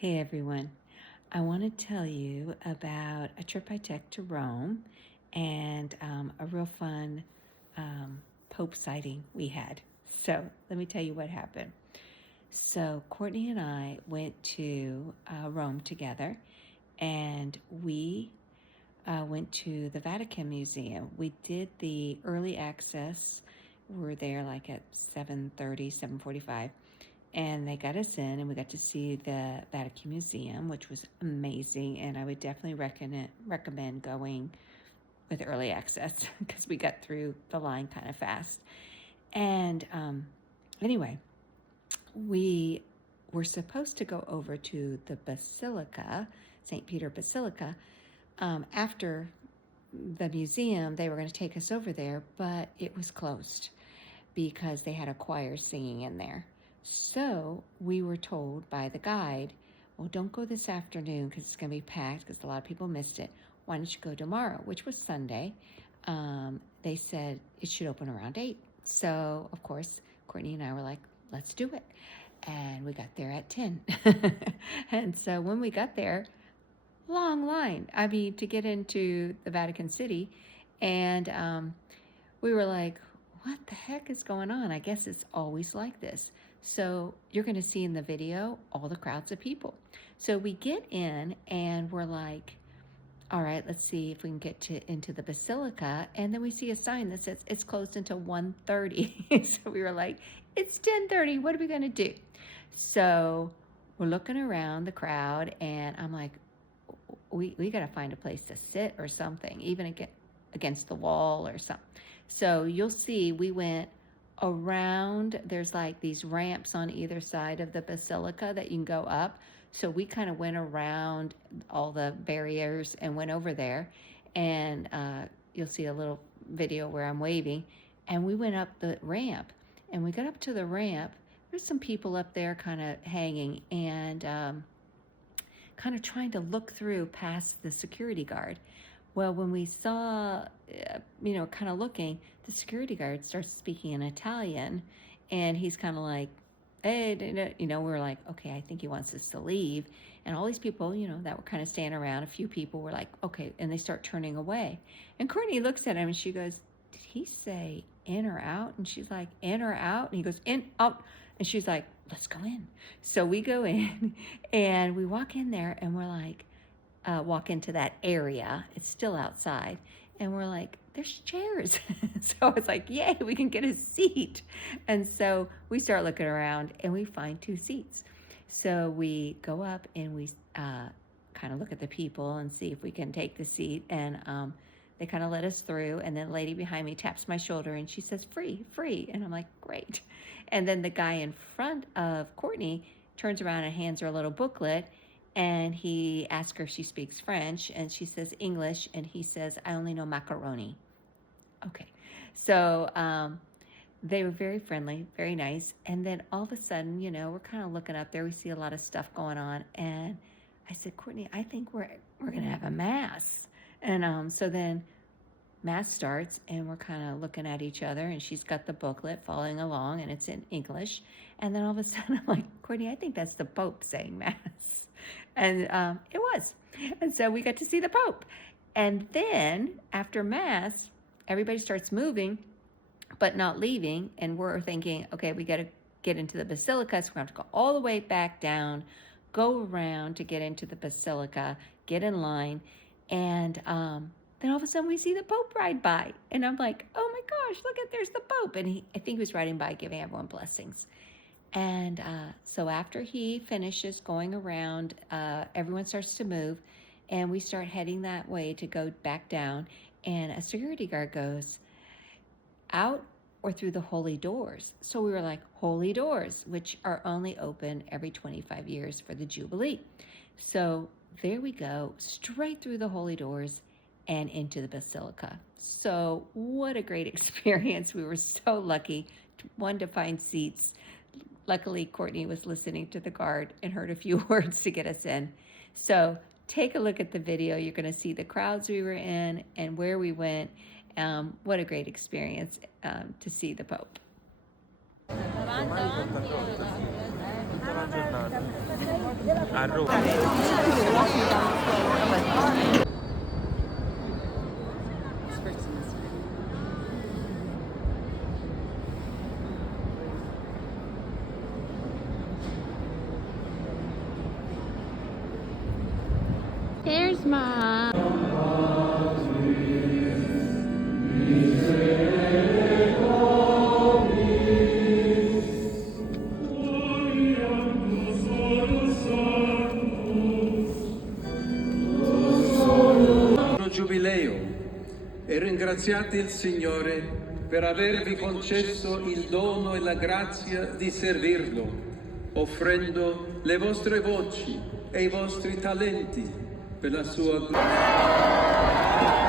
Hey everyone, I want to tell you about a trip I took to Rome and a real fun Pope sighting we had. So let me tell you what happened. So Courtney and I went to Rome together, and we went to the Vatican Museum. We did the early access. We were there like at 7:30, 7:45, and they got us in, and we got to see the Vatican Museum, which was amazing. And I would definitely recommend going with early access because we got through the line kind of fast. And anyway, we were supposed to go over to the Basilica, St. Peter Basilica, after the museum. They were going to take us over there, but it was closed because they had a choir singing in there. So we were told by the guide, well, don't go this afternoon because it's going to be packed because a lot of people missed it. Why don't you go tomorrow, which was Sunday? They said it should open around 8. So, of course, Courtney and I were like, let's do it. And we got there at 10. And so when we got there, long line, to get into the Vatican City. And we were like, what the heck is going on? I guess it's always like this. So you're going to see in the video all the crowds of people. So we get in and we're like, all right, let's see if we can get into the Basilica. And then we see a sign that says it's closed until 1:30. So we were like, it's 10:30. What are we going to do? So we're looking around the crowd, and I'm like, we got to find a place to sit or something, even against the wall or something. So you'll see we went around. There's like these ramps on either side of the Basilica that you can go up. So we kind of went around all the barriers and went over there. And you'll see a little video where I'm waving. And we went up the ramp. And we got up to the ramp. There's some people up there kind of hanging and kind of trying to look through past the security guard. Well, when we saw, kind of looking, the security guard starts speaking in Italian, and he's kind of like, hey, we were like, okay, I think he wants us to leave. And all these people, that were kind of standing around, a few people were like, okay, and they start turning away. And Courtney looks at him and she goes, did he say in or out? And she's like, in or out? And he goes, in, out. And she's like, let's go in. So we go in and we walk in there, and we're like, walk into that area. It's still outside. And we're like, there's chairs. So I was like, yay, we can get a seat. And so we start looking around and we find 2 seats. So we go up and we kind of look at the people and see if we can take the seat. And they kind of let us through. And then the lady behind me taps my shoulder and she says, free, free. And I'm like, great. And then the guy in front of Courtney turns around and hands her a little booklet. And he asks her if she speaks French, and she says English, and he says, I only know macaroni. Okay. So they were very friendly, very nice. And then all of a sudden, we're kind of looking up there. We see a lot of stuff going on. And I said, Courtney, I think we're going to have a mass. And so then mass starts, and we're kind of looking at each other, and she's got the booklet following along, and it's in English. And then all of a sudden, I'm like, Courtney, I think that's the Pope saying mass. And it was. And so we got to see the Pope. And then after mass, everybody starts moving, but not leaving. And we're thinking, okay, we got to get into the Basilica. So we have to go all the way back down, go around to get into the Basilica, get in line. And then all of a sudden we see the Pope ride by. And I'm like, oh my gosh, there's the Pope. And I think he was riding by giving everyone blessings. And so after he finishes going around, everyone starts to move, and we start heading that way to go back down. And a security guard goes, out or through the holy doors? So we were like, holy doors, which are only open every 25 years for the Jubilee. So there we go, straight through the holy doors and into the Basilica. So what a great experience. We were so lucky, to find seats. Luckily, Courtney was listening to the guard and heard a few words to get us in. So take a look at the video. You're going to see the crowds we were in and where we went. What a great experience to see the Pope. Tutta la giornata. a Roma. Here's Mom. Giubileo e ringraziate il Signore per avervi concesso il dono e la grazia di servirlo, offrendo le vostre voci e i vostri talenti per la sua gloria.